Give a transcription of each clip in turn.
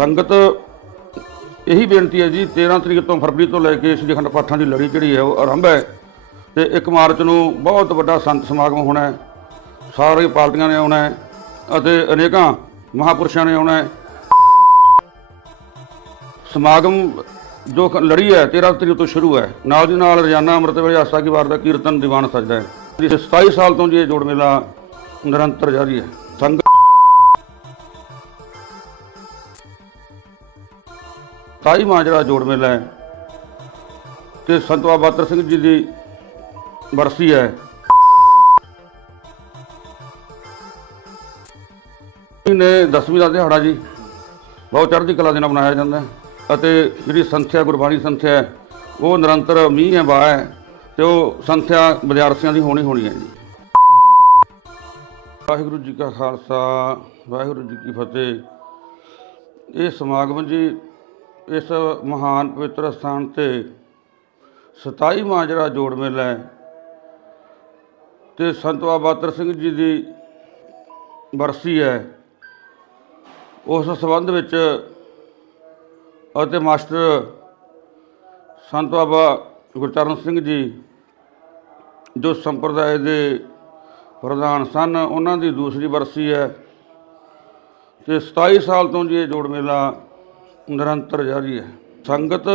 ਸੰਗਤ, ਇਹੀ ਬੇਨਤੀ ਹੈ ਜੀ 13 ਤਰੀਕ ਤੋਂ ਫਰਵਰੀ ਤੋਂ ਲੈ ਕੇ ਸ੍ਰੀ ਅਖੰਡ ਪਾਠਾਂ ਦੀ ਲੜੀ ਜਿਹੜੀ ਹੈ, ਉਹ ਆਰੰਭ ਹੈ। ਤੇ 1 ਮਾਰਚ ਨੂੰ ਬਹੁਤ ਵੱਡਾ ਸੰਤ ਸਮਾਗਮ ਹੋਣਾ ਹੈ। ਸਾਰੇ ਪਾਰਟੀਆਂ ਨੇ ਆਉਣਾ ਹੈ ਅਤੇ ਅਨੇਕਾਂ ਮਹਾਪੁਰਸ਼ਾਂ ਨੇ ਆਉਣਾ ਹੈ। ਸਮਾਗਮ ਜੋ ਲੜੀ ਹੈ 13 ਤਰੀਕ ਤੋਂ ਸ਼ੁਰੂ ਹੈ। ਨਾਲ ਦੀ ਨਾਲ ਰੋਜ਼ਾਨਾ ਅੰਮ੍ਰਿਤ ਵੇਲੇ ਆਸਾ ਕੀ ਵਾਰ ਦਾ ਕੀਰਤਨ ਦੀਵਾਨ ਸਜਦਾ ਹੈ। ਇਹ 27 ਸਾਲ ਤੋਂ ਜੀ ਇਹ ਜੋੜ ਮੇਲਾ ਨਿਰੰਤਰ ਜਾਰੀ ਹੈ। ਸੰਗਤ ਤਾਈ ਮਾਜਰਾ ਜੋੜ ਮੇਲਾ ਹੈ ਤੇ ਸੰਤ ਬਾਬਾ ਬਾਤਰ ਸਿੰਘ ਜੀ ਦੀ ਬਰਸੀ ਹੈ। ਨੇ ਦਸਵੀਂ ਦਾ ਦਿਹਾੜਾ ਜੀ, ਬਹੁਤ ਚੜ੍ਹਦੀ ਕਲਾ ਦੇ ਨਾਲ ਮਨਾਇਆ ਜਾਂਦਾ ਅਤੇ ਜਿਹੜੀ ਸੰਥਿਆ, ਗੁਰਬਾਣੀ ਸੰਥਿਆ ਹੈ, ਉਹ ਨਿਰੰਤਰ ਮੀਂਹ ਹੈ, ਬਾਹ ਹੈ ਤੇ ਉਹ ਸੰਥਿਆ ਵਿਦਿਆਰਥੀਆਂ ਦੀ ਹੋਣੀ ਹੋਣੀ ਹੈ ਜੀ। ਵਾਹਿਗੁਰੂ ਜੀ ਕਾ ਖਾਲਸਾ, ਵਾਹਿਗੁਰੂ ਜੀ ਕੀ ਫਤਿਹ। ਇਹ ਸਮਾਗਮ ਜੀ ਇਸ ਮਹਾਨ ਪਵਿੱਤਰ ਸਥਾਨ ਤੇ 27 ਮਾਜਰਾ ਜੋੜ ਮੇਲਾ ਹੈ ਤੇ ਸੰਤ ਬਾਬਾ ਤਰ ਸਿੰਘ ਜੀ ਦੀ ਬਰਸੀ ਹੈ। ਉਸ ਸੰਬੰਧ ਵਿੱਚ ਅਤੇ ਮਾਸਟਰ ਸੰਤ ਬਾਬਾ ਗੁਰਚਰਨ ਸਿੰਘ ਜੀ, ਜੋ ਸੰਪਰਦਾਇ ਦੇ ਪ੍ਰਧਾਨ ਸਨ, ਉਹਨਾਂ ਦੀ ਦੂਸਰੀ ਬਰਸੀ ਹੈ ਤੇ 27 ਸਾਲ ਤੋਂ ਜੀ ਇਹ ਜੋੜ ਮੇਲਾ ਨਿਰੰਤਰ ਜਾਰੀ ਹੈ। ਸੰਗਤ,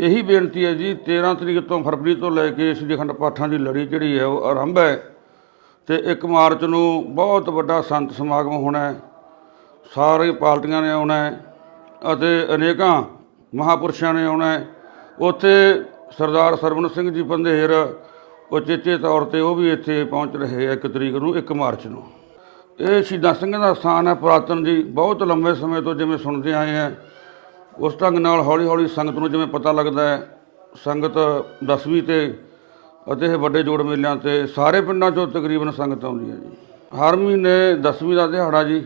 ਇਹੀ ਬੇਨਤੀ ਹੈ ਜੀ 13 ਤਰੀਕ ਤੋਂ ਫਰਵਰੀ ਤੋਂ ਲੈ ਕੇ ਸ੍ਰੀ ਅਖੰਡ ਪਾਠਾਂ ਦੀ ਲੜੀ ਜਿਹੜੀ ਹੈ, ਉਹ ਆਰੰਭ ਹੈ। ਤੇ 1 ਮਾਰਚ ਨੂੰ ਬਹੁਤ ਵੱਡਾ ਸੰਤ ਸਮਾਗਮ ਹੋਣਾ ਹੈ। ਸਾਰੇ ਪਾਰਟੀਆਂ ਨੇ ਆਉਣਾ ਹੈ ਅਤੇ ਅਨੇਕਾਂ ਮਹਾਪੁਰਸ਼ਾਂ ਨੇ ਆਉਣਾ ਹੈ। ਉੱਥੇ ਸਰਦਾਰ ਸਰਵਣ ਸਿੰਘ ਜੀ ਪੰਧੇਰ ਉਚੇਚੇ ਤੌਰ ਤੇ ਉਹ ਵੀ ਇੱਥੇ ਪਹੁੰਚ ਰਹੇ ਆ 1 ਤਰੀਕ ਨੂੰ 1 ਮਾਰਚ ਨੂੰ। ਇਹ ਸ਼ਹੀਦਾਂ ਸਿੰਘਾਂ ਦਾ ਸਥਾਨ ਹੈ ਪੁਰਾਤਨ ਜੀ, ਬਹੁਤ ਲੰਬੇ ਸਮੇਂ ਤੋਂ ਜਿਵੇਂ ਸੁਣਦੇ ਆਏ ਆ ਉਸ ਢੰਗ ਨਾਲ ਹੌਲੀ ਹੌਲੀ ਸੰਗਤ ਨੂੰ ਜਿਵੇਂ ਪਤਾ ਲੱਗਦਾ ਹੈ, ਸੰਗਤ ਦਸਵੀਂ ਤੇ ਅਤੇ ਇਹ ਵੱਡੇ ਜੋੜ ਮੇਲਿਆਂ ਤੇ ਸਾਰੇ ਪਿੰਡਾਂ ਚੋਂ ਤਕਰੀਬਨ ਸੰਗਤ ਆਉਂਦੀ ਹੈ ਜੀ। ਹਰ ਮਹੀਨੇ ਦਸਵੀਂ ਦਾ ਦਿਹਾੜਾ ਜੀ,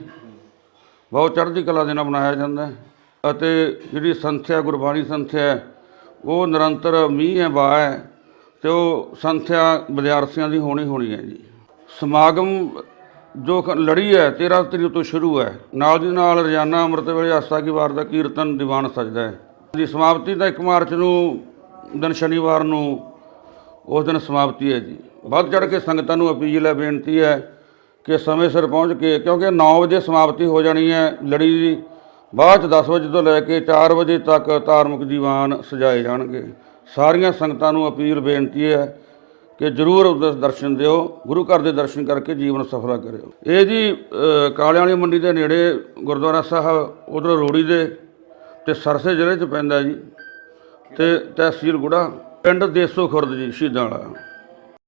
ਬਹੁਤ ਚੜ੍ਹਦੀ ਕਲਾ ਦੇ ਨਾਲ ਮਨਾਇਆ ਜਾਂਦਾ ਹੈ ਅਤੇ ਜਿਹੜੀ ਸੰਥਿਆ, ਗੁਰਬਾਣੀ ਸੰਥਿਆ ਉਹ ਨਿਰੰਤਰ ਮੀਂਹ ਹੈ ਬਾ ਹੈ ਤੇ ਉਹ ਸੰਥਿਆ ਵਿਦਿਆਰਥੀਆਂ ਦੀ ਹੋਣੀ ਹੋਣੀ ਹੈ ਜੀ। ਸਮਾਗਮ ਜੋ ਲੜੀ ਹੈ 13 ਤਰੀਕ ਤੋਂ ਸ਼ੁਰੂ ਹੈ। ਨਾਲ ਦੀ ਨਾਲ ਰੋਜ਼ਾਨਾ ਅੰਮ੍ਰਿਤ ਵੇਲੇ ਆਸਾ ਕੀ ਵਾਰ ਦਾ ਕੀਰਤਨ ਦੀਵਾਨ ਸਜਦਾ ਹੈ। ਦੀ ਸਮਾਪਤੀ ਤਾਂ 1 ਮਾਰਚ ਨੂੰ, ਦਿਨ ਸ਼ਨੀਵਾਰ ਨੂੰ, ਉਸ ਦਿਨ ਸਮਾਪਤੀ ਹੈ ਜੀ। ਵੱਧ ਚੜ ਕੇ ਸੰਗਤਾਂ ਨੂੰ ਅਪੀਲ ਹੈ, ਬੇਨਤੀ ਹੈ ਕਿ ਸਮੇਂ ਸਿਰ ਪਹੁੰਚ ਕੇ, ਕਿਉਂਕਿ 9 ਵਜੇ ਸਮਾਪਤੀ ਹੋ ਜਾਣੀ ਹੈ ਲੜੀ ਦੀ, ਬਾਅਦ ਚ 10 ਵਜੇ ਤੋਂ ਲੈ ਕੇ 4 ਵਜੇ ਤੱਕ ਧਾਰਮਿਕ ਦੀਵਾਨ ਸਜਾਏ ਜਾਣਗੇ। ਸਾਰੀਆਂ ਸੰਗਤਾਂ ਨੂੰ ਅਪੀਲ, ਬੇਨਤੀ ਹੈ ਕਿ ਜਰੂਰ ਉਹਦੇ ਦਰਸ਼ਨ ਦਿਓ, ਗੁਰੂ ਘਰ ਦੇ ਦਰਸ਼ਨ ਕਰਕੇ ਜੀਵਨ ਸਫਲਾ ਕਰਿਓ। ਇਹ ਜੀ ਕਾਲਿਆਂ ਵਾਲੀ ਮੰਡੀ ਦੇ ਨੇੜੇ ਗੁਰਦੁਆਰਾ ਸਾਹਿਬ, ਉਧਰ ਰੋੜੀ ਦੇ ਤੇ ਸਰਸੇ ਜ਼ਿਲ੍ਹੇ 'ਚ ਪੈਂਦਾ ਜੀ ਤੇ ਤਹਿਸੀਲ ਗੁੜਾ, ਪਿੰਡ ਦੇਸੋ ਖੁਰਦ ਜੀ, ਸ਼ਹੀਦਾਂ ਵਾਲਾ।